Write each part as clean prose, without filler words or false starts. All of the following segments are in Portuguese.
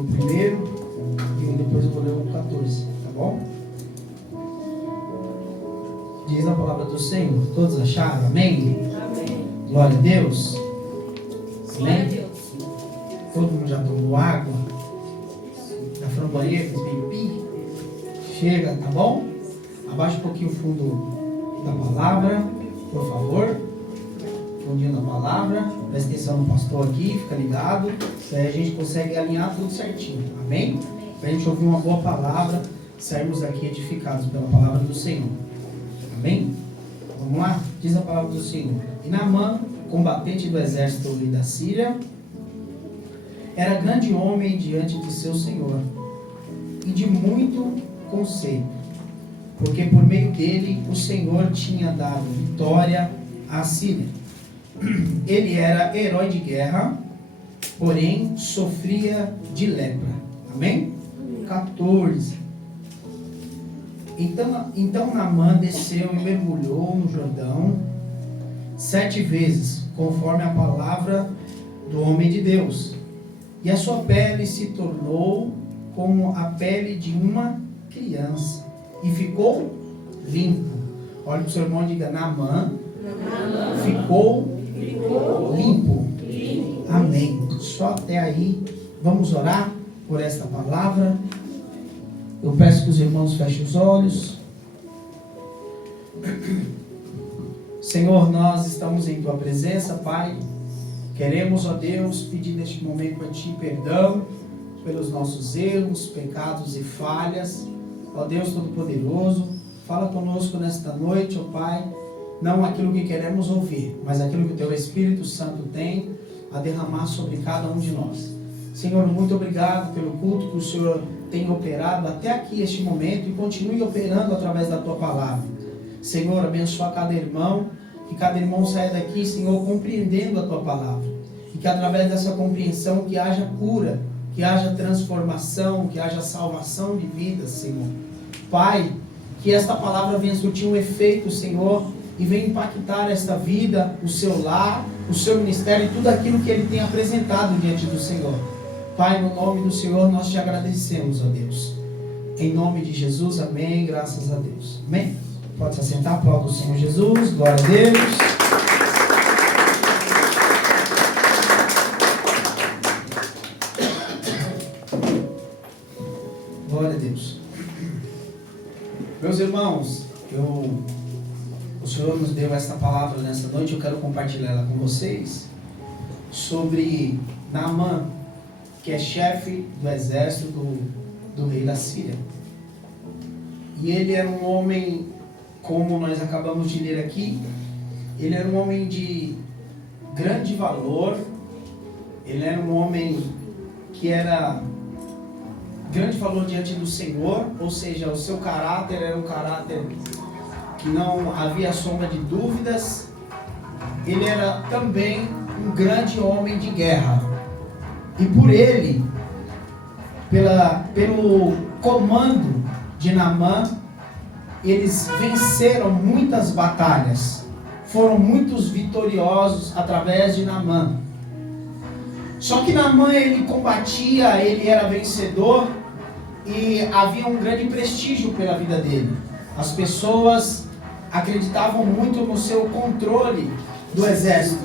o primeiro e depois eu vou ler o 14, tá bom? Diz a palavra do Senhor. Todos acharam? Amém? Amém. Glória a Deus. Glória a Deus. Todo mundo já tomou água? Já foram no banheiro, fez pipi? Chega, tá bom? Abaixa um pouquinho o fundo da palavra, por favor. Fundinho da palavra. Presta atenção no pastor aqui, fica ligado. Daí a gente consegue alinhar tudo certinho. Amém? Pra gente ouvir uma boa palavra, sairmos daqui edificados pela palavra do Senhor. Amém? Vamos lá? Diz a palavra do Senhor. E Naamã, combatente do exército do rei da Síria, era grande homem diante de seu senhor e de muito conceito, porque por meio dele o Senhor tinha dado vitória à Síria. Ele era herói de guerra, porém sofria de lepra. Amém? 14. Então Naamã desceu e mergulhou no Jordão 7 vezes, conforme a palavra do homem de Deus. E a sua pele se tornou como a pele de uma criança, e ficou limpo. Olha para o seu irmão e diga: Naamã ficou limpo. Amém. Só até aí. Vamos orar por esta palavra. Eu peço que os irmãos fechem os olhos. Senhor, nós estamos em Tua presença, Pai. Queremos, ó Deus, pedir neste momento a Ti perdão pelos nossos erros, pecados e falhas. Ó Deus Todo-Poderoso, fala conosco nesta noite, ó Pai, não aquilo que queremos ouvir, mas aquilo que o Teu Espírito Santo tem a derramar sobre cada um de nós. Senhor, muito obrigado pelo culto que o Senhor tem operado até aqui, este momento, e continue operando através da Tua palavra. Senhor, abençoa cada irmão, que cada irmão saia daqui, Senhor, compreendendo a Tua palavra, e que através dessa compreensão que haja cura, que haja transformação, que haja salvação de vidas, Senhor. Pai, que esta palavra venha surtir um efeito, Senhor, e venha impactar esta vida, o seu lar, o seu ministério e tudo aquilo que Ele tem apresentado diante do Senhor. Pai, no nome do Senhor, nós te agradecemos, ó Deus. Em nome de Jesus, amém, graças a Deus. Amém? Pode se assentar, aplauda o Senhor Jesus, glória a Deus. Glória a Deus. Meus irmãos, o Senhor nos deu esta palavra nessa noite, eu quero compartilhar ela com vocês, sobre Naamã, que é chefe do exército do rei da Síria. E ele era um homem, como nós acabamos de ler aqui, ele era um homem de grande valor, ele era um homem que era grande valor diante do Senhor, ou seja, o seu caráter era um caráter que não havia sombra de dúvidas. Ele era também um grande homem de guerra. E por ele, pelo comando de Naamã, eles venceram muitas batalhas. Foram muitos vitoriosos através de Naamã. Só que Naamã, ele combatia, ele era vencedor e havia um grande prestígio pela vida dele. As pessoas acreditavam muito no seu controle do exército,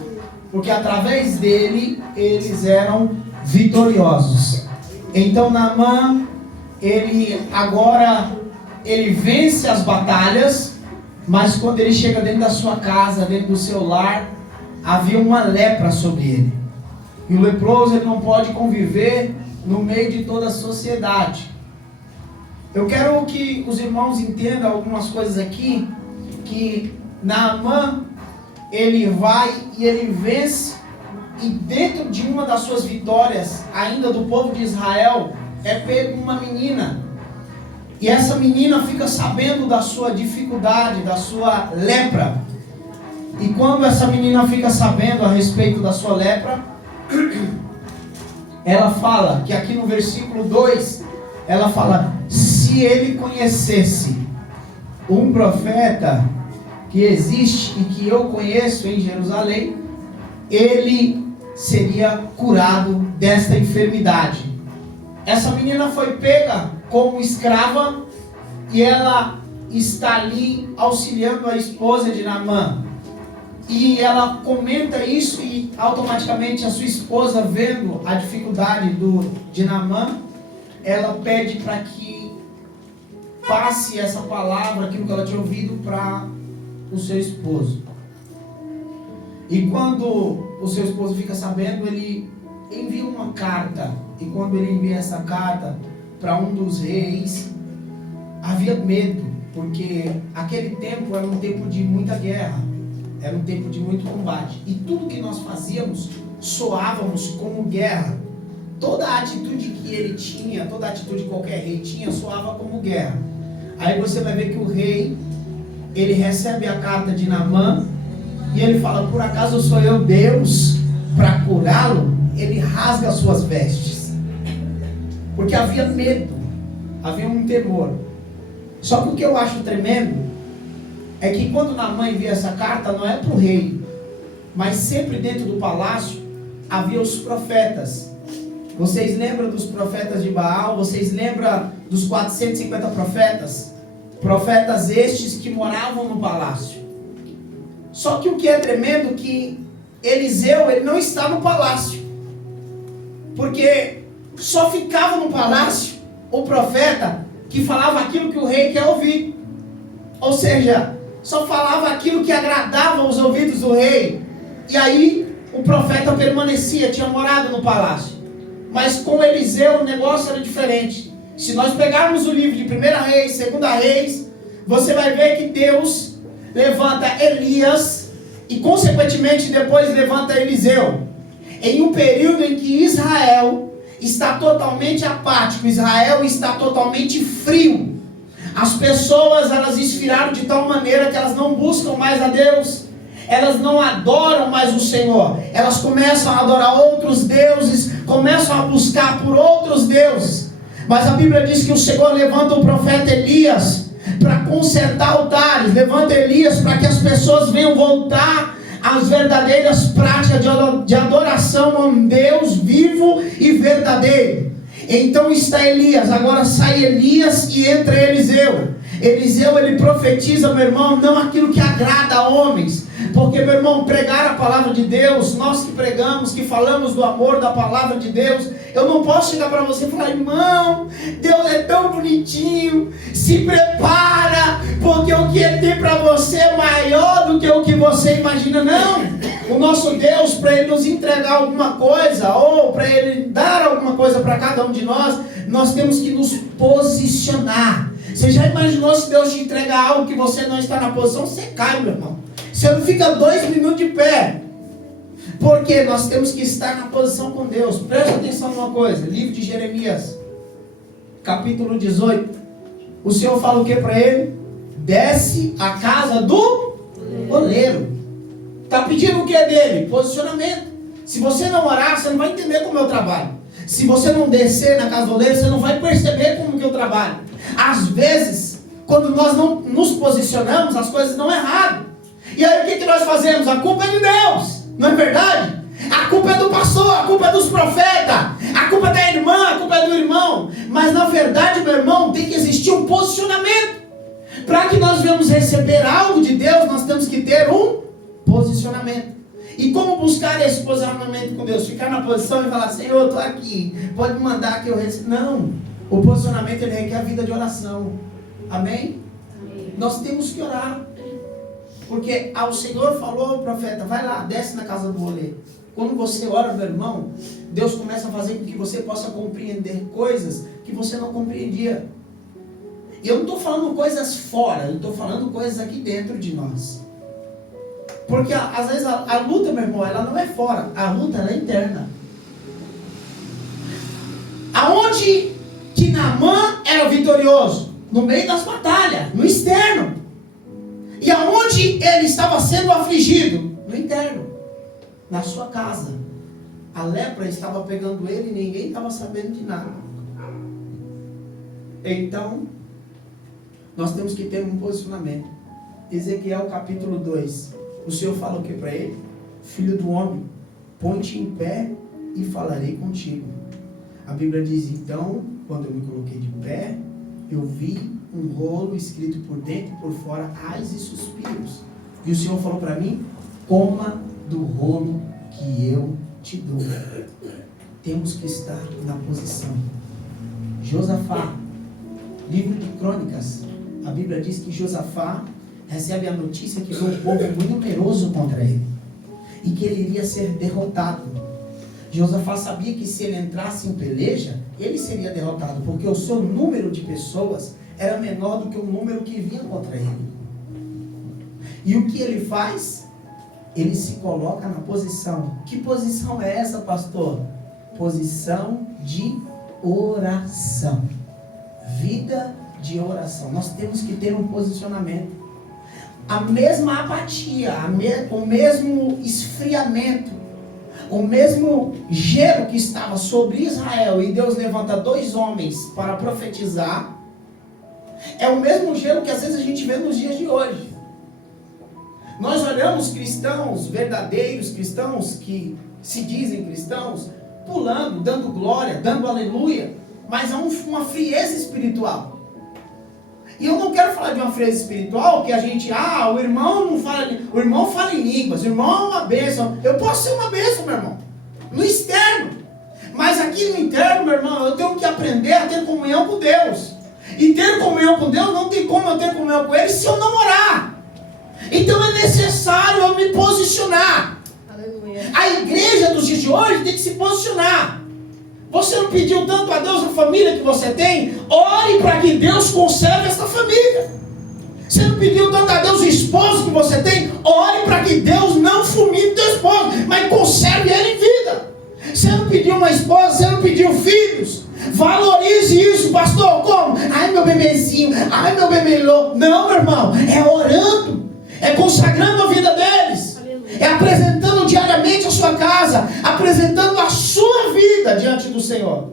porque através dele eles eram vitoriosos. Então Naamã, ele vence as batalhas, mas quando ele chega dentro da sua casa, dentro do seu lar, havia uma lepra sobre ele. E o leproso, ele não pode conviver no meio de toda a sociedade. Eu quero que os irmãos entendam algumas coisas aqui, que Naamã, ele vai e ele vence, e dentro de uma das suas vitórias, ainda do povo de Israel, é pego uma menina. E essa menina fica sabendo da sua dificuldade, da sua lepra. E quando essa menina fica sabendo a respeito da sua lepra, ela fala, que aqui no versículo 2, ela fala: se ele conhecesse um profeta que existe e que eu conheço em Jerusalém, ele seria curado desta enfermidade. Essa menina foi pega como escrava e ela está ali auxiliando a esposa de Naamã. E ela comenta isso e automaticamente a sua esposa, vendo a dificuldade de Naamã, ela pede para que passe essa palavra, aquilo que ela tinha ouvido, para o seu esposo. E quando o seu esposo fica sabendo, ele envia uma carta. E quando ele envia essa carta para um dos reis, havia medo, porque aquele tempo era um tempo de muita guerra, era um tempo de muito combate. E tudo que nós fazíamos, soávamos como guerra. Toda a atitude que ele tinha, toda a atitude que qualquer rei tinha, soava como guerra. Aí você vai ver que o rei, ele recebe a carta de Naamã, e ele fala: por acaso sou eu Deus para curá-lo? Ele rasga as suas vestes, porque havia medo, havia um temor. Só que o que eu acho tremendo é que quando Naamã envia essa carta, não é para o rei, mas sempre dentro do palácio havia os profetas. Vocês lembram dos profetas de Baal? Vocês lembram dos 450 profetas? Profetas estes que moravam no palácio. Só que o que é tremendo é que Eliseu, ele não está no palácio, porque só ficava no palácio o profeta que falava aquilo que o rei quer ouvir. Ou seja, só falava aquilo que agradava os ouvidos do rei. E aí o profeta permanecia, tinha morado no palácio. Mas com Eliseu o negócio era diferente. Se nós pegarmos o livro de 1 Reis, 2 Reis, você vai ver que Deus levanta Elias e consequentemente depois levanta Eliseu. Em um período em que Israel está totalmente apático, Israel está totalmente frio. As pessoas, elas esfriaram de tal maneira que elas não buscam mais a Deus. Elas não adoram mais o Senhor. Elas começam a adorar outros deuses, começam a buscar por outros deuses. Mas a Bíblia diz que o Senhor levanta o profeta Elias para consertar altares. Levanta Elias para que as pessoas venham voltar às verdadeiras práticas de adoração a um Deus vivo e verdadeiro. Então está Elias, agora sai Elias e entra Eliseu. Eliseu, ele profetiza, meu irmão, não aquilo que agrada a homens. Porque, meu irmão, pregar a palavra de Deus, nós que pregamos, que falamos do amor da palavra de Deus, eu não posso chegar para você e falar: irmão, Deus é tão bonitinho, se prepara, porque o que Ele tem para você é maior do que o que você imagina. Não, o nosso Deus, para Ele nos entregar alguma coisa, ou para Ele dar alguma coisa para cada um de nós temos que nos posicionar. Você já imaginou se Deus te entregar algo que você não está na posição? Você cai, meu irmão. Você não fica 2 minutos de pé. Porque nós temos que estar na posição com Deus. Preste atenção numa coisa. Livro de Jeremias, capítulo 18. O Senhor fala o que para ele? Desce a casa do oleiro. Está pedindo o que dele? Posicionamento. Se você não orar, você não vai entender como eu trabalho. Se você não descer na casa do oleiro, você não vai perceber como que eu trabalho. Às vezes, quando nós não nos posicionamos, as coisas não erram. E aí o que nós fazemos? A culpa é de Deus, não é verdade? A culpa é do pastor, a culpa é dos profetas, a culpa é da irmã, a culpa é do irmão. Mas na verdade, meu irmão, tem que existir um posicionamento. Para que nós venhamos receber algo de Deus, nós temos que ter um posicionamento. E como buscar esse posicionamento com Deus? Ficar na posição e falar: Senhor, eu estou aqui, pode mandar que eu receba. Não, o posicionamento ele requer a vida de oração. Amém? Amém. Nós temos que orar. Porque ao Senhor falou ao profeta: vai lá, desce na casa do oleiro. Quando você ora, meu irmão, Deus começa a fazer com que você possa compreender coisas que você não compreendia. E eu não estou falando coisas fora, eu estou falando coisas aqui dentro de nós. Porque às vezes a luta, meu irmão, ela não é fora, a luta ela é interna. Aonde que Naamã era vitorioso? No meio das batalhas, no externo. E aonde ele estava sendo afligido? No interno, na sua casa. A lepra estava pegando ele e ninguém estava sabendo de nada. Então, nós temos que ter um posicionamento. Ezequiel capítulo 2. O Senhor fala o que para ele? Filho do homem, põe-te em pé e falarei contigo. A Bíblia diz, então, quando eu me coloquei de pé, eu vi um rolo escrito por dentro e por fora, ais e suspiros. E o Senhor falou para mim, coma do rolo que eu te dou. Temos que estar na posição. Josafá, livro de Crônicas, a Bíblia diz que Josafá recebe a notícia que veio um povo muito numeroso contra ele e que ele iria ser derrotado. Josafá sabia que se ele entrasse em peleja, ele seria derrotado, porque o seu número de pessoas era menor do que o número que vinha contra ele. E o que ele faz? Ele se coloca na posição. Que posição é essa, pastor? Posição de oração. Vida de oração. Nós temos que ter um posicionamento. A mesma apatia, o mesmo esfriamento, o mesmo gelo que estava sobre Israel e Deus levanta 2 homens para profetizar, é o mesmo gelo que às vezes a gente vê nos dias de hoje. Nós olhamos cristãos verdadeiros, cristãos que se dizem cristãos, pulando, dando glória, dando aleluia, mas há uma frieza espiritual. E eu não quero falar de uma frieza espiritual que a gente, o irmão não fala, o irmão fala em línguas, o irmão é uma bênção. Eu posso ser uma bênção, meu irmão, no externo. Mas aqui no interno, meu irmão, eu tenho que aprender a ter comunhão com Deus. E ter comunhão com Deus, não tem como eu ter comunhão com Ele se eu não orar. Então é necessário eu me posicionar. Aleluia. A igreja dos dias de hoje tem que se posicionar. Você não pediu tanto a Deus a família que você tem? Ore para que Deus conserve essa família. Você não pediu tanto a Deus o esposo que você tem? Ore para que Deus não fulmine teu esposo, mas conserve ele em vida. Você não pediu uma esposa, você não pediu filhos. Valorize isso, pastor. Como? Ai, meu bebezinho, ai, meu bebê louco. Não, meu irmão, é orando, é consagrando a vida deles. É apresentando diariamente a sua casa, apresentando a sua vida diante do Senhor.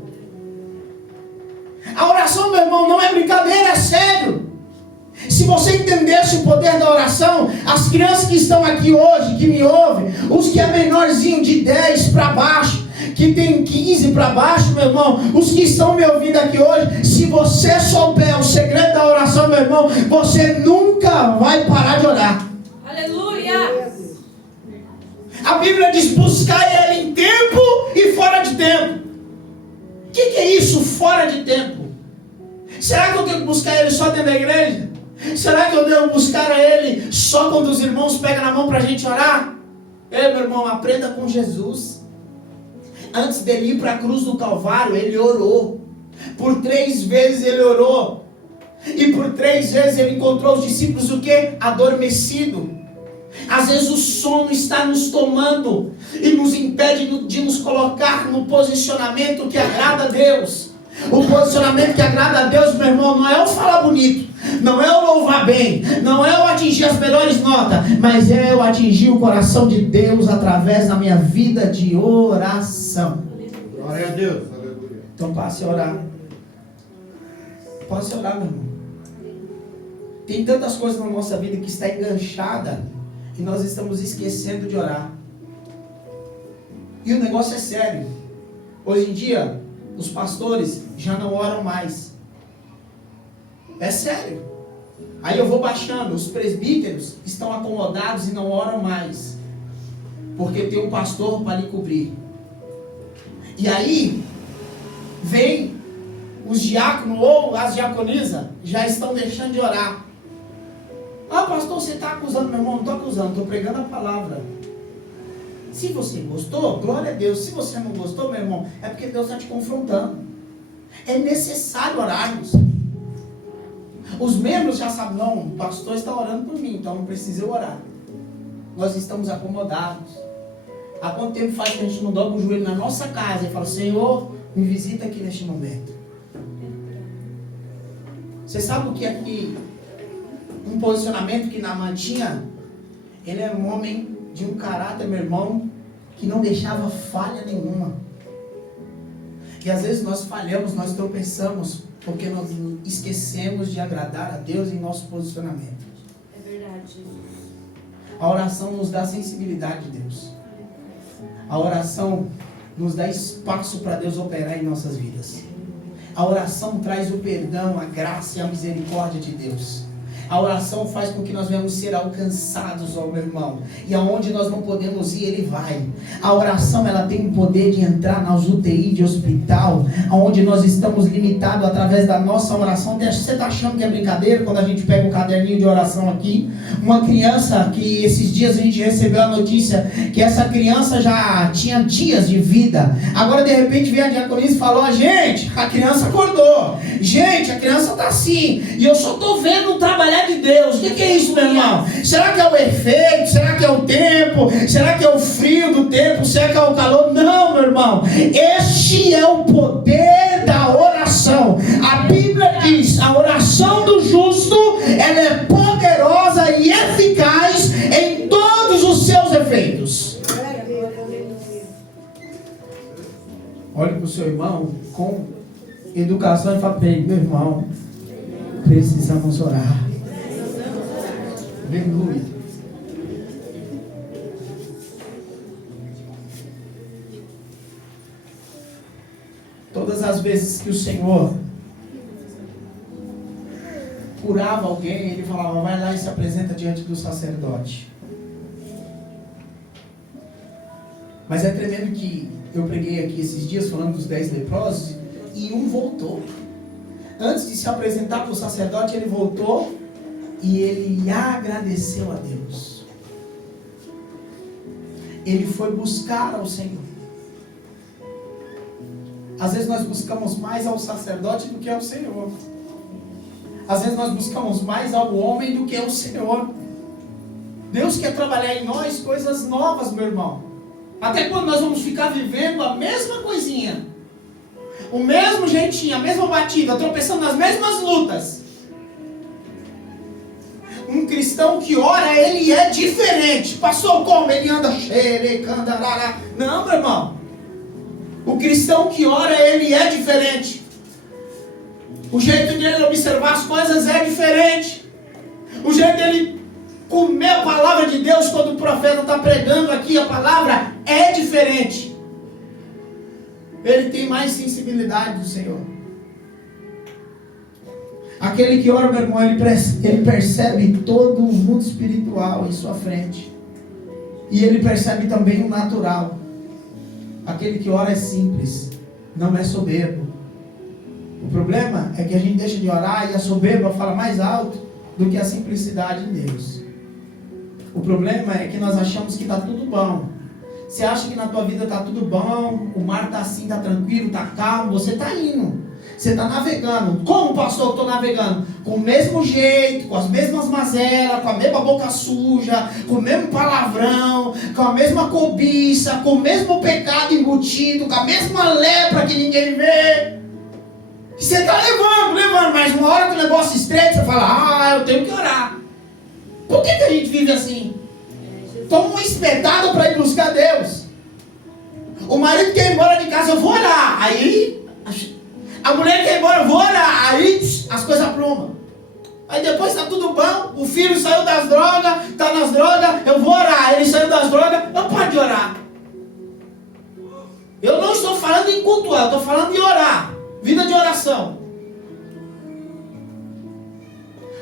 A oração, meu irmão, não é brincadeira, é sério. Se você entendesse o poder da oração, as crianças que estão aqui hoje, que me ouvem, os que é menorzinho de 10 para baixo, que tem 15 para baixo, meu irmão, os que estão me ouvindo aqui hoje, se você souber o segredo da oração, meu irmão, você nunca vai parar de orar. Aleluia! A Bíblia diz, buscar Ele em tempo e fora de tempo. O que é isso, fora de tempo? Será que eu tenho que buscar Ele só dentro da igreja? Será que eu devo buscar a Ele só quando os irmãos pegam na mão para a gente orar? Meu irmão, aprenda com Jesus. Antes dele ir para a cruz do Calvário, Ele orou. Por 3 vezes Ele orou. E por 3 vezes Ele encontrou os discípulos o quê? Adormecido. Às vezes o sono está nos tomando e nos impede de nos colocar no posicionamento que agrada a Deus. O posicionamento que agrada a Deus, meu irmão, não é o falar bonito, não é o louvar bem, não é o atingir as melhores notas, mas é eu atingir o coração de Deus através da minha vida de oração. Glória a Deus, aleluia. Então passe a orar. Passe a orar, meu irmão. Tem tantas coisas na nossa vida que está enganchada e nós estamos esquecendo de orar. E o negócio é sério. Hoje em dia, os pastores já não oram mais. É sério. Aí eu vou baixando. Os presbíteros estão acomodados e não oram mais, porque tem um pastor para lhe cobrir. E aí, vem os diáconos ou as diaconisas, já estão deixando de orar. Pastor, você está acusando, meu irmão? Não estou acusando, estou pregando a palavra. Se você gostou, glória a Deus. Se você não gostou, meu irmão, é porque Deus está te confrontando. É necessário orarmos. Os membros já sabem, não, o pastor está orando por mim, então não precisa eu orar. Nós estamos acomodados. Há quanto tempo faz que a gente não dobra o joelho na nossa casa e fala, Senhor, me visita aqui neste momento. Você sabe o que é que um posicionamento que Naamã tinha? Ele era um homem de um caráter, meu irmão, que não deixava falha nenhuma. E às vezes nós falhamos, nós tropeçamos, porque nós esquecemos de agradar a Deus em nosso posicionamento. É verdade. A oração nos dá sensibilidade de Deus. A oração nos dá espaço para Deus operar em nossas vidas. A oração traz o perdão, a graça e a misericórdia de Deus. A oração faz com que nós venhamos ser alcançados, ó meu irmão. E aonde nós não podemos ir, Ele vai. A oração, ela tem o poder de entrar nas UTI de hospital, onde nós estamos limitados através da nossa oração. Você está achando que é brincadeira quando a gente pega um caderninho de oração aqui? Uma criança que esses dias a gente recebeu a notícia que essa criança já tinha dias de vida. Agora de repente veio a diaconisa e falou: gente, a criança acordou. Gente, a criança está assim. E eu só estou vendo trabalhar de Deus. O que é isso, meu irmão? Será que é o efeito? Será que é o tempo? Será que é o frio do tempo? Será que é o calor? Não, meu irmão. Este é o poder da oração. A Bíblia diz: a oração do justo, ela é poderosa e eficaz em todos os seus efeitos. Olhe para o seu irmão com educação e fala: meu irmão, precisamos orar. Aleluia. Todas as vezes que o Senhor curava alguém, Ele falava: vai lá e se apresenta diante do sacerdote. Mas é tremendo que eu preguei aqui esses dias falando dos 10 leprosos e um voltou. Antes de se apresentar para o sacerdote, ele voltou e ele agradeceu a Deus. Ele foi buscar ao Senhor. Às vezes nós buscamos mais ao sacerdote do que ao Senhor. Às vezes nós buscamos mais ao homem do que ao Senhor. Deus quer trabalhar em nós coisas novas, meu irmão. Até quando nós vamos ficar vivendo a mesma coisinha, o mesmo jeitinho, a mesma batida, tropeçando nas mesmas lutas. Um cristão que ora, ele é diferente. Passou como? Ele anda xerecandarara. Não, meu irmão. O cristão que ora, ele é diferente. O jeito dele observar as coisas é diferente. O jeito dele comer a palavra de Deus quando o profeta está pregando aqui a palavra é diferente. Ele tem mais sensibilidade do Senhor. Aquele que ora, meu irmão, ele percebe todo o mundo espiritual em sua frente. E ele percebe também o natural. Aquele que ora é simples, não é soberbo. O problema é que a gente deixa de orar e a soberba fala mais alto do que a simplicidade em Deus. O problema é que nós achamos que está tudo bom. Você acha que na tua vida está tudo bom, o mar está assim, está tranquilo, está calmo, você está indo. Você está navegando. Como, pastor, eu estou navegando? Com o mesmo jeito, com as mesmas mazelas, com a mesma boca suja, com o mesmo palavrão, com a mesma cobiça, com o mesmo pecado embutido, com a mesma lepra que ninguém vê. E você está levando, mas uma hora que o negócio estreita, você fala: eu tenho que orar. Por que a gente vive assim? Toma uma espetada para ir buscar Deus. O marido quer ir embora de casa, eu vou orar. Aí a mulher quer ir embora, eu vou orar. Aí as coisas aprumam. Aí depois está tudo bom. O filho saiu das drogas, está nas drogas, eu vou orar. Ele saiu das drogas, eu pode orar. Eu não estou falando em cultuar, eu estou falando de orar. Vida de oração.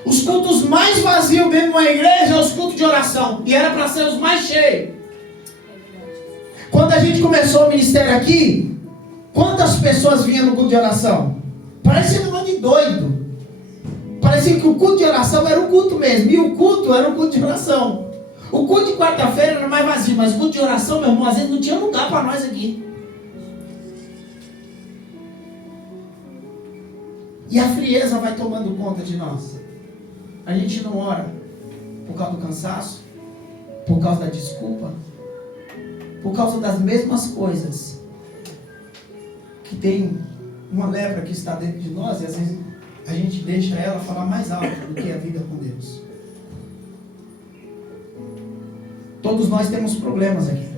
Os cultos mais vazios dentro de uma igreja é os cultos de oração. E era para ser os mais cheios. Quando a gente começou o ministério aqui, quantas pessoas vinham no culto de oração? Parecia um monte de doido. Parecia que o culto de oração era o culto mesmo. E o culto era o culto de oração. O culto de quarta-feira era mais vazio. Mas o culto de oração, meu irmão, às vezes não tinha lugar para nós aqui. E a frieza vai tomando conta de nós. A gente não ora por causa do cansaço, por causa da desculpa, por causa das mesmas coisas que tem uma lepra que está dentro de nós, e às vezes a gente deixa ela falar mais alto do que a vida com Deus. Todos nós temos problemas aqui.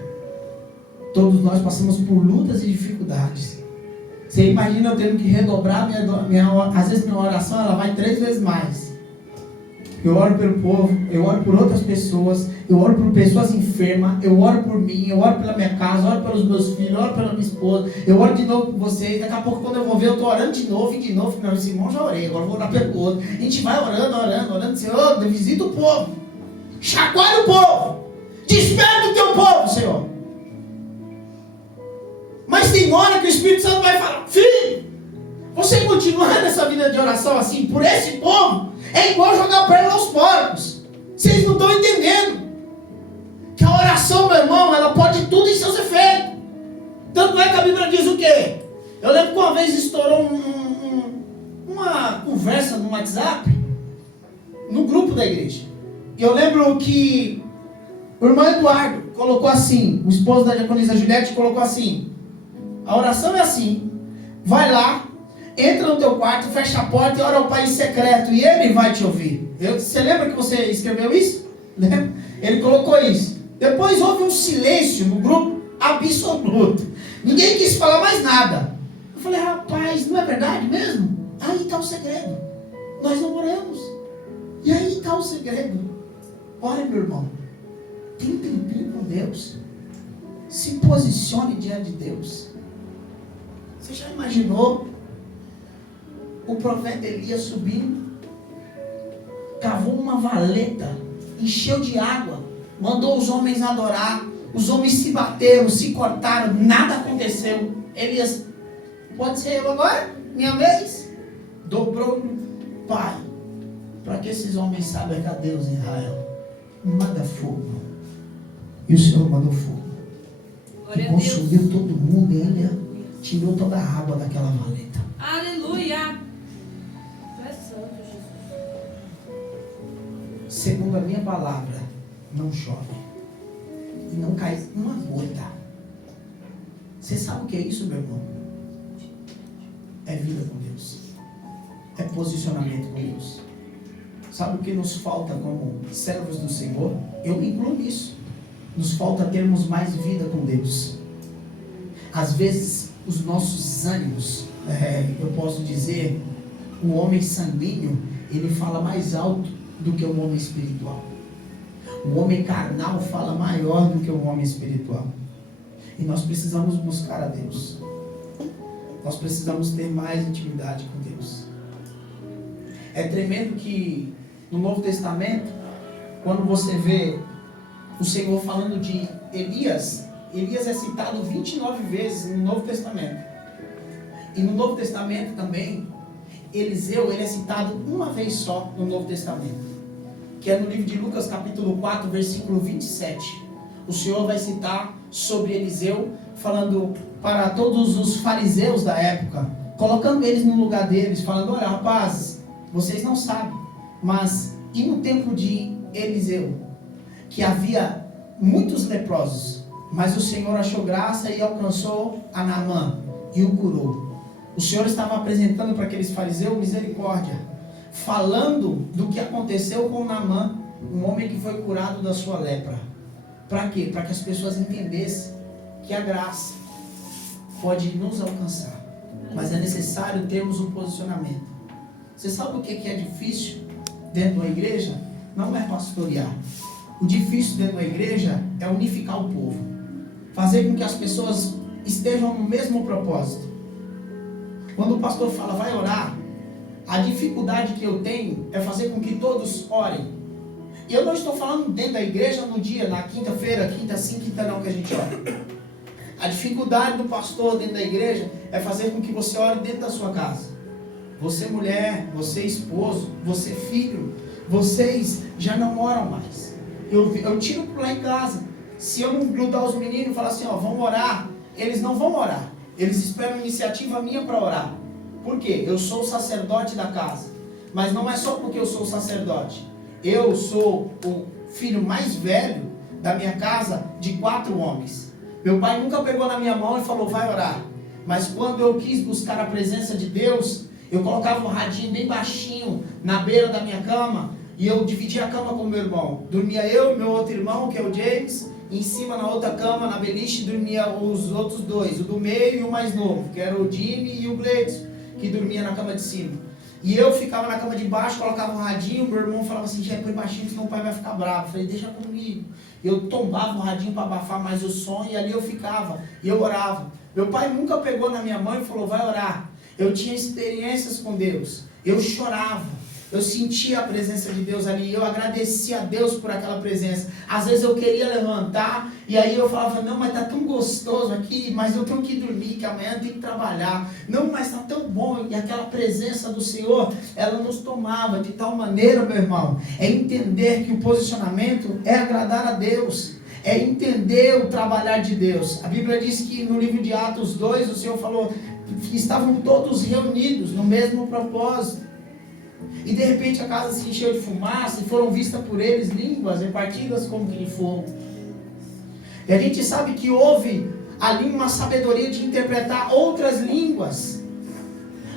Todos nós passamos por lutas e dificuldades. Você imagina eu tendo que redobrar às vezes minha oração ela vai 3 vezes mais. eu oro pelo povo, eu oro por outras pessoas, eu oro por pessoas enfermas, eu oro por mim, eu oro pela minha casa, eu oro pelos meus filhos, eu oro pela minha esposa, eu oro de novo por vocês. Daqui a pouco, quando eu vou ver, eu estou orando de novo, não, esse irmão já orei, agora eu vou orar pelo outro. A gente vai orando, Senhor, visita o povo, chacoalha o povo, desperta o teu povo, Senhor. Mas tem hora que o Espírito Santo vai falar: filho, você continuar nessa vida de oração assim, por esse povo, é igual jogar pérola aos porcos. Vocês não estão entendendo que a oração, meu irmão, ela pode tudo em seus efeitos. Tanto é que a Bíblia diz o quê? Eu lembro que uma vez estourou uma conversa no WhatsApp, no grupo da igreja. E eu lembro que o irmão Eduardo colocou assim, o esposo da diaconisa Juliette colocou assim: a oração é assim, vai lá, entra no teu quarto, fecha a porta e ora ao Pai em secreto, e Ele vai te ouvir. Você lembra que você escreveu isso? Lembra? Ele colocou isso. Depois houve um silêncio no grupo absoluto. Ninguém quis falar mais nada. Eu falei: rapaz, não é verdade mesmo? Aí está o segredo. Nós não oramos. E aí está o segredo. Olha, meu irmão, tem um tempinho com Deus. Se posicione diante de Deus. Você já imaginou o profeta Elias subindo, cavou uma valeta, encheu de água, mandou os homens adorar, os homens se bateram, se cortaram, nada aconteceu. Elias: pode ser eu agora? Minha vez? Dobrou: Pai, para que esses homens saibam que há Deus em Israel, manda fogo. E o Senhor mandou fogo, que consumiu todo mundo, e Ele tirou toda a água daquela valeta. Aleluia. Tu és santo, Jesus. Segundo a minha palavra, não chove e não cai uma gota. Você sabe o que é isso, meu irmão? É vida com Deus, é posicionamento com Deus. Sabe o que nos falta como servos do Senhor? Eu me incluo nisso. Nos falta termos mais vida com Deus. Às vezes os nossos ânimos, eu posso dizer, o homem sanguíneo, ele fala mais alto do que o homem espiritual. O homem carnal fala maior do que o homem espiritual. E nós precisamos buscar a Deus. Nós precisamos ter mais intimidade com Deus. É tremendo que no Novo Testamento, quando você vê o Senhor falando de Elias, Elias é citado 29 vezes no Novo Testamento. E no Novo Testamento também, Eliseu, ele é citado uma vez só no Novo Testamento, que é no livro de Lucas capítulo 4, versículo 27. O Senhor vai citar sobre Eliseu, falando para todos os fariseus da época, colocando eles no lugar deles, falando: olha, rapazes, vocês não sabem, mas e no tempo de Eliseu, que havia muitos leprosos, mas o Senhor achou graça e alcançou a Naamã e o curou. O Senhor estava apresentando para aqueles fariseus misericórdia, falando do que aconteceu com Naamã, um homem que foi curado da sua lepra. Para quê? Para que as pessoas entendessem que a graça pode nos alcançar, mas é necessário termos um posicionamento. Você sabe o que é difícil dentro da igreja? Não é pastorear. O difícil dentro da igreja é unificar o povo, fazer com que as pessoas estejam no mesmo propósito. Quando o pastor fala, vai orar, a dificuldade que eu tenho é fazer com que todos orem. E eu não estou falando dentro da igreja no dia, na quinta-feira, quinta sim, quinta não, que a gente ora. A dificuldade do pastor dentro da igreja é fazer com que você ore dentro da sua casa. Você mulher, você esposo, você filho, vocês já não oram mais. Eu tiro por lá em casa. Se eu não grudar os meninos e falar assim, ó, vamos orar, eles não vão orar. Eles esperam iniciativa minha para orar. Por quê? Eu sou o sacerdote da casa. Mas não é só porque eu sou o sacerdote. Eu sou o filho mais velho da minha casa de 4 homens. Meu pai nunca pegou na minha mão e falou, vai orar. Mas quando eu quis buscar a presença de Deus, eu colocava um radinho bem baixinho na beira da minha cama e eu dividia a cama com meu irmão. Dormia eu e meu outro irmão, que é o James, e em cima na outra cama, na beliche, dormia os outros 2, o do meio e o mais novo, que era o Jimmy e o Gleidson, que dormia na cama de cima. E eu ficava na cama de baixo, colocava um radinho, meu irmão falava assim, já põe baixinho, senão o pai vai ficar bravo. Eu falei, deixa comigo. Eu tombava o radinho para abafar mais o som e ali eu ficava. E eu orava. Meu pai nunca pegou na minha mão e falou, vai orar. Eu tinha experiências com Deus. Eu chorava. Eu sentia a presença de Deus ali, eu agradecia a Deus por aquela presença. Às vezes eu queria levantar, e aí eu falava, não, mas tá tão gostoso aqui, mas eu tenho que dormir, que amanhã eu tenho que trabalhar. Não, mas tá tão bom, e aquela presença do Senhor, ela nos tomava de tal maneira, meu irmão, é entender que o posicionamento é agradar a Deus. É entender o trabalhar de Deus. A Bíblia diz que no livro de Atos 2, o Senhor falou que estavam todos reunidos no mesmo propósito. E de repente a casa se encheu de fumaça e foram vistas por eles línguas repartidas como que de fogo. E a gente sabe que houve ali uma sabedoria de interpretar outras línguas.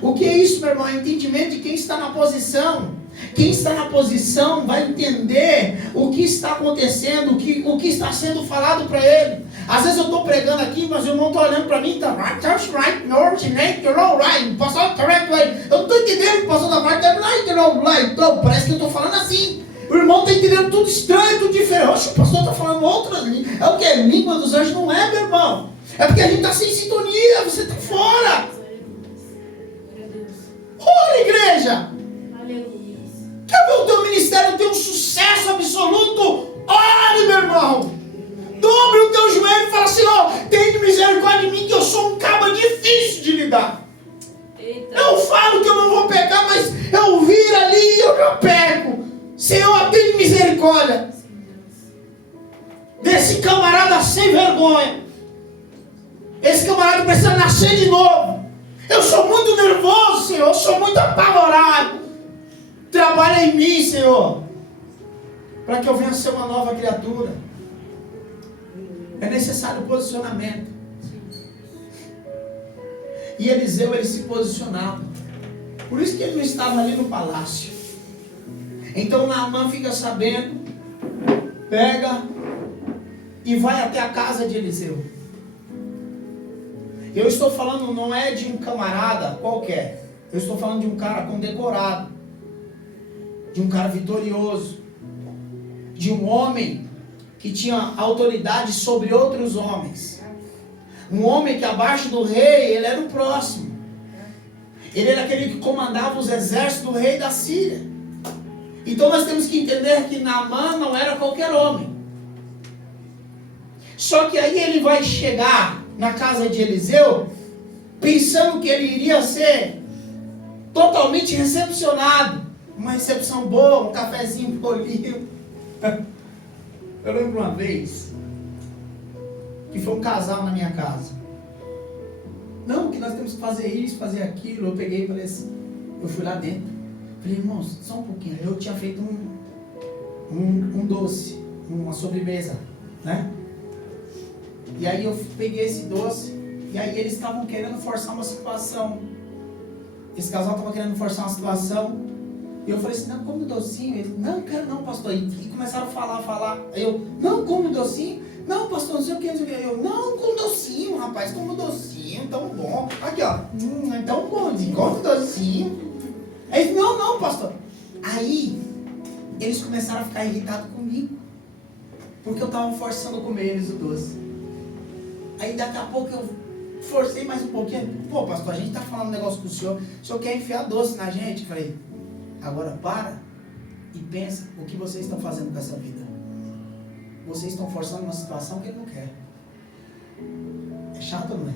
O que é isso, meu irmão? É o entendimento de quem está na posição. Quem está na posição vai entender o que está acontecendo, o que está sendo falado para ele. Às vezes eu estou pregando aqui, mas eu não estou olhando para mim, tá right, right, north, right, right, passou correct way. Eu não estou entendendo que passou da parte da right, então parece que eu estou falando assim. O irmão está entendendo tudo estranho, tudo diferente. Oxe, o pastor está falando outras línguas. É o que? Língua dos anjos não é, meu irmão. É porque a gente está sem sintonia, você está fora. Ora, igreja. Aleluia. Quer ver o teu ministério ter um sucesso absoluto? Ore, meu irmão. Dobre o teu joelho e fala assim, ó, tenha misericórdia de mim que eu sou um cabo difícil de lidar. Eita. Eu falo que eu não vou pecar, mas eu viro ali e eu já pego. Senhor, tenha misericórdia desse camarada sem vergonha. Esse camarada precisa nascer de novo. Eu sou muito nervoso, Senhor, eu sou muito apavorado. Trabalha em mim, Senhor, para que eu venha ser uma nova criatura. É necessário posicionamento. E Eliseu, ele se posicionava. Por isso que ele não estava ali no palácio. Então Naamã fica sabendo, pega e vai até a casa de Eliseu. Eu estou falando, não é de um camarada qualquer. Eu estou falando de um cara condecorado. De um cara vitorioso. De um homem que tinha autoridade sobre outros homens. Um homem que abaixo do rei, ele era o próximo. Ele era aquele que comandava os exércitos do rei da Síria. Então nós temos que entender que Naamã não era qualquer homem. Só que aí ele vai chegar na casa de Eliseu, pensando que ele iria ser totalmente recepcionado. Uma recepção boa, um cafezinho bolinho. Eu lembro uma vez que foi um casal na minha casa. Não, que nós temos que fazer isso, fazer aquilo. Eu peguei e falei assim, eu fui lá dentro. Falei, irmãos, só um pouquinho. Eu tinha feito um doce, uma sobremesa, né? E aí eu peguei esse doce, e aí eles estavam querendo forçar uma situação. Esse casal estava querendo forçar uma situação. E eu falei assim, não, come o docinho. Ele, não, quero não, pastor. E começaram a falar. Aí eu, não, come o docinho. Não, pastor, não sei o que, não sei o que. Eu, não, come o docinho, rapaz, come o docinho, tão bom. Aqui, ó, é tão bom, come o docinho. Aí, não, pastor. Aí, eles começaram a ficar irritados comigo. Porque eu estava forçando a comer eles o doce. Aí, daqui a pouco, eu forcei mais um pouquinho. Pô, pastor, a gente está falando um negócio com o senhor quer enfiar doce na gente? Eu falei, agora para e pensa o que vocês estão fazendo com essa vida. Vocês estão forçando uma situação que ele não quer. É chato ou não é?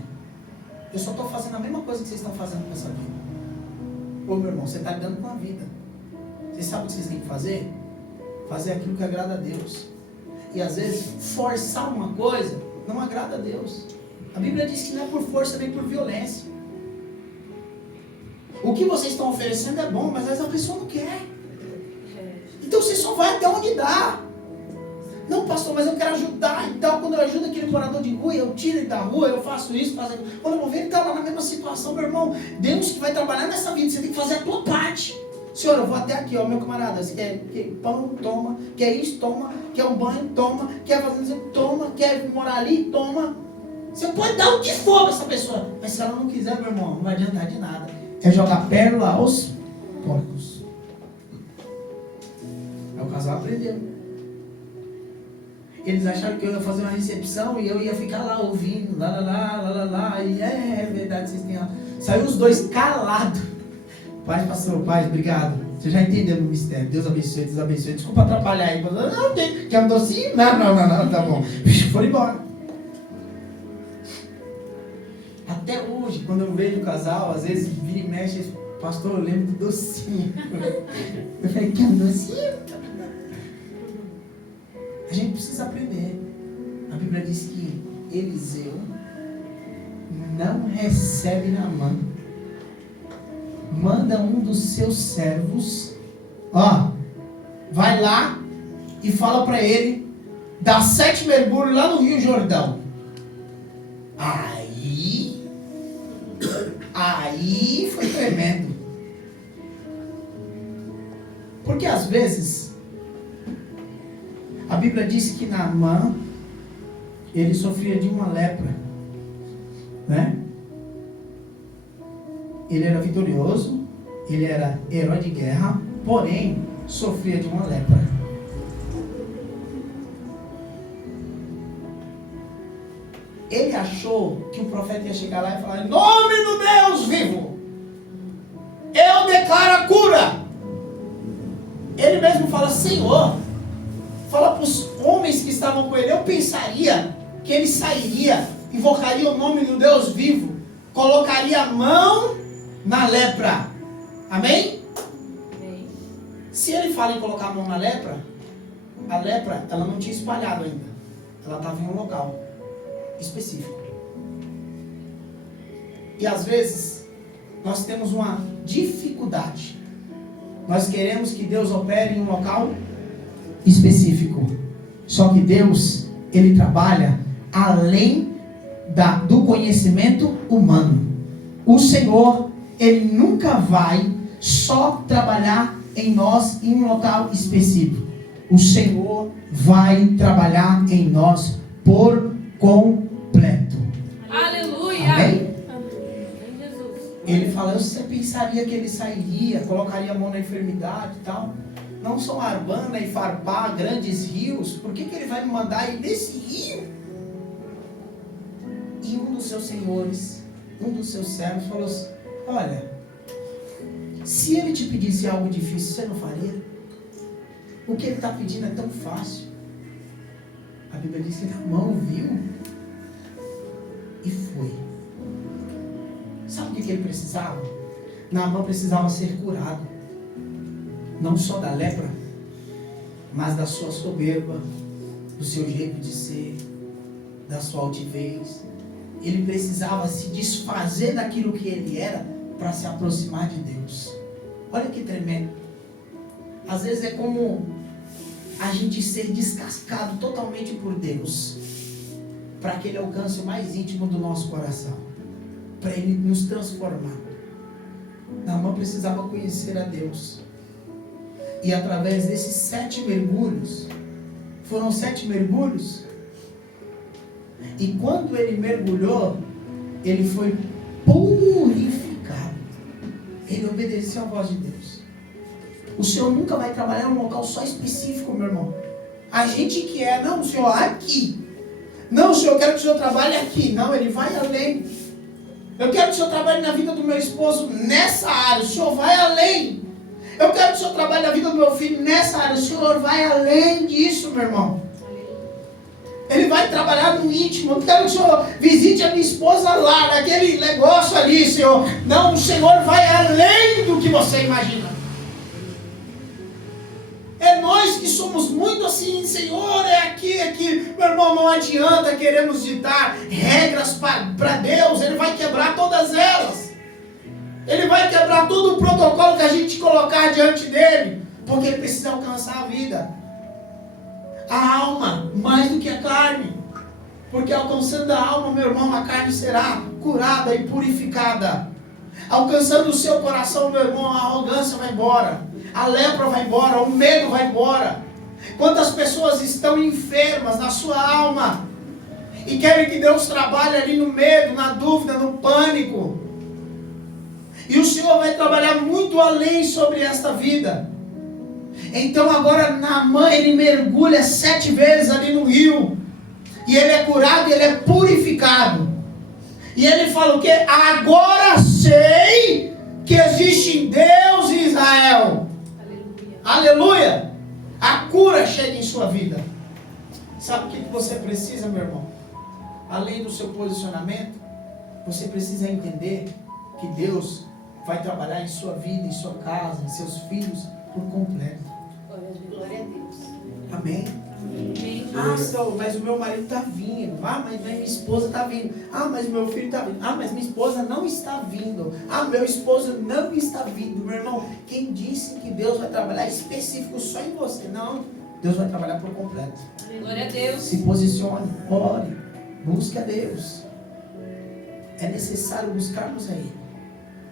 Eu só estou fazendo a mesma coisa que vocês estão fazendo com essa vida. Ô meu irmão, você está lidando com a vida. Vocês sabem o que vocês têm que fazer? Fazer aquilo que agrada a Deus. E às vezes forçar uma coisa não agrada a Deus. A Bíblia diz que não é por força nem por violência. O que vocês estão oferecendo é bom, mas às vezes a pessoa não quer. Então você só vai até onde dá. Não, pastor, mas eu quero ajudar. Então, quando eu ajudo aquele morador de rua, eu tiro ele da rua, eu faço isso, faço aquilo. Quando eu vou ver, ele está lá na mesma situação, meu irmão. Deus que vai trabalhar nessa vida, você tem que fazer a tua parte. Senhor, eu vou até aqui, ó, meu camarada. Você quer pão? Toma. Quer isso? Toma. Quer um banho? Toma. Quer fazer isso? Toma. Quer morar ali? Toma. Você pode dar o que for pra essa pessoa. Mas se ela não quiser, meu irmão, não vai adiantar de nada. É jogar pérola aos porcos. Aí o casal aprendeu. Eles acharam que eu ia fazer uma recepção e eu ia ficar lá ouvindo, lá, e é verdade, vocês têm razão. Saiu os dois calados. Paz, pastor, paz, obrigado. Você já entendeu o mistério. Deus abençoe, Deus abençoe. Desculpa atrapalhar aí. Não, quer um docinho? Não, tá bom. Foram embora. Até hoje, quando eu vejo o casal, às vezes vira e mexe, pastor, eu lembro do docinho. Eu falei, quer um docinho? A gente precisa aprender. A Bíblia diz que Eliseu não recebe Naamã. Manda um dos seus servos, vai lá e fala para ele, dá 7 mergulhos lá no Rio Jordão. Aí foi tremendo. Porque às vezes a Bíblia diz que Naamã, ele sofria de uma lepra, né? Ele era vitorioso, ele era herói de guerra, porém sofria de uma lepra. Ele achou que o profeta ia chegar lá e falar, em nome do Deus vivo, eu declaro a cura. Ele mesmo fala, Senhor, fala para os homens que estavam com ele, eu pensaria que ele sairia, invocaria o nome do Deus vivo, colocaria a mão na lepra. Amém? Amém. Se ele fala em colocar a mão na lepra, a lepra, ela não tinha espalhado ainda. Ela estava em um local específico. E às vezes, nós temos uma dificuldade. Nós queremos que Deus opere em um local específico. Só que Deus, Ele trabalha além do conhecimento humano. O Senhor, Ele nunca vai só trabalhar em nós em um local específico. O Senhor vai trabalhar em nós por completo. Aleluia. Amém? Amém, Jesus. Ele fala, você pensaria que ele sairia, colocaria a mão na enfermidade e tal? Não são Arbana e Farpá, grandes rios, por que ele vai me mandar ir nesse rio? E um dos seus senhores, um dos seus servos falou assim, olha, se ele te pedisse algo difícil, você não faria? O que ele está pedindo é tão fácil. A Bíblia diz que Naamã viu e foi. Sabe o que ele precisava? Naamã precisava ser curado. Não só da lepra, mas da sua soberba, do seu jeito de ser, da sua altivez. Ele precisava se desfazer daquilo que ele era para se aproximar de Deus. Olha que tremendo. Às vezes é como a gente ser descascado totalmente por Deus, para que Ele alcance o mais íntimo do nosso coração, para Ele nos transformar. Naamã precisava conhecer a Deus. E através desses 7 mergulhos, foram 7 mergulhos, e quando ele mergulhou, ele foi purificado. Ele obedeceu à voz de Deus. O Senhor nunca vai trabalhar num local só específico, meu irmão. A gente quer, não, Senhor, aqui. Não, Senhor, eu quero que o Senhor trabalhe aqui. Não, Ele vai além. Eu quero que o Senhor trabalhe na vida do meu esposo nessa área. O Senhor vai além. Eu quero que o Senhor trabalhe na vida do meu filho nessa área. O Senhor vai além disso, meu irmão. Ele vai trabalhar no íntimo. Eu quero que o Senhor visite a minha esposa lá, naquele negócio ali, Senhor. Não, o Senhor vai além do que você imagina. É nós que somos muito assim, Senhor, é aqui. Meu irmão, não adianta queremos ditar regras para Deus. Ele vai quebrar todas elas. Ele vai quebrar todo o protocolo que a gente colocar diante dele. Porque ele precisa alcançar a vida. A alma, mais do que a carne. Porque alcançando a alma, meu irmão, a carne será curada e purificada. Alcançando o seu coração, meu irmão, a arrogância vai embora. A lepra vai embora, o medo vai embora. Quantas pessoas estão enfermas na sua alma e querem que Deus trabalhe ali no medo, na dúvida, no pânico. E o Senhor vai trabalhar muito além sobre esta vida. Então agora Naamã, ele mergulha 7 vezes ali no rio. E ele é curado e ele é purificado. E ele fala o quê? Agora sei que existe Deus em Israel. Aleluia. Aleluia! A cura chega em sua vida. Sabe o que você precisa, meu irmão? Além do seu posicionamento, você precisa entender que Deus vai trabalhar em sua vida, em sua casa, em seus filhos, por completo. Glória a Deus. Amém? Amém. Ah, então, mas o meu marido está vindo. Ah, mas minha esposa está vindo. Ah, mas meu filho está vindo. Ah, mas minha esposa não está vindo. Ah, meu esposo não está vindo. Meu irmão, quem disse que Deus vai trabalhar específico só em você? Não, Deus vai trabalhar por completo. Glória a Deus. Se posicione, ore, busque a Deus. É necessário buscarmos a Ele,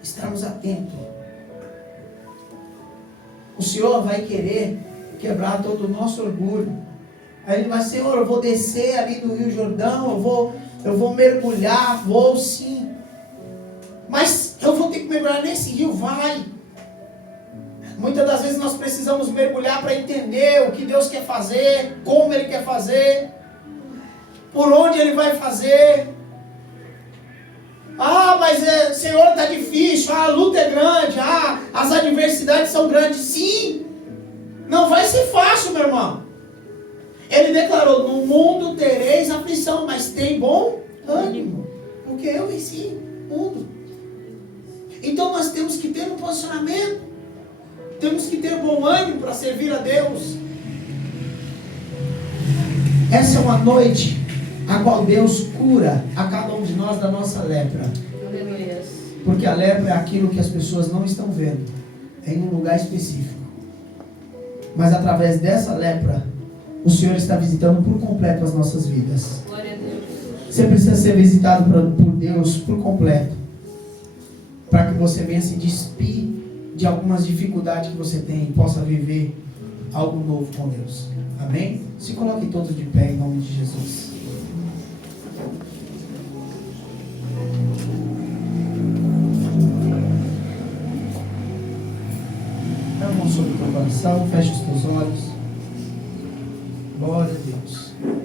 estarmos atentos. O Senhor vai querer quebrar todo o nosso orgulho. Aí ele vai, Senhor, eu vou descer ali no Rio Jordão, eu vou mergulhar, vou sim. Mas eu vou ter que mergulhar nesse rio, vai. Muitas das vezes nós precisamos mergulhar para entender o que Deus quer fazer, como Ele quer fazer, por onde Ele vai fazer. Ah, mas Senhor, está difícil, a luta é grande, as adversidades são grandes. Sim, não vai ser fácil, meu irmão. Ele declarou, no mundo tereis aflição, mas tem bom ânimo, porque eu venci o mundo. Então nós temos que ter um posicionamento, temos que ter bom ânimo para servir a Deus. Essa é uma noite a qual Deus cura a cada um de nós da nossa lepra. Aleluia. Porque a lepra é aquilo que as pessoas não estão vendo, é em um lugar específico. Mas através dessa lepra, o Senhor está visitando por completo as nossas vidas. Glória a Deus. Você precisa ser visitado por Deus por completo, para que você venha se despir de algumas dificuldades que você tem e possa viver algo novo com Deus. Amém? Se coloque todos de pé em nome de Jesus. Põe a mão sobre o teu coração, fecha os teus olhos. Glória a Deus.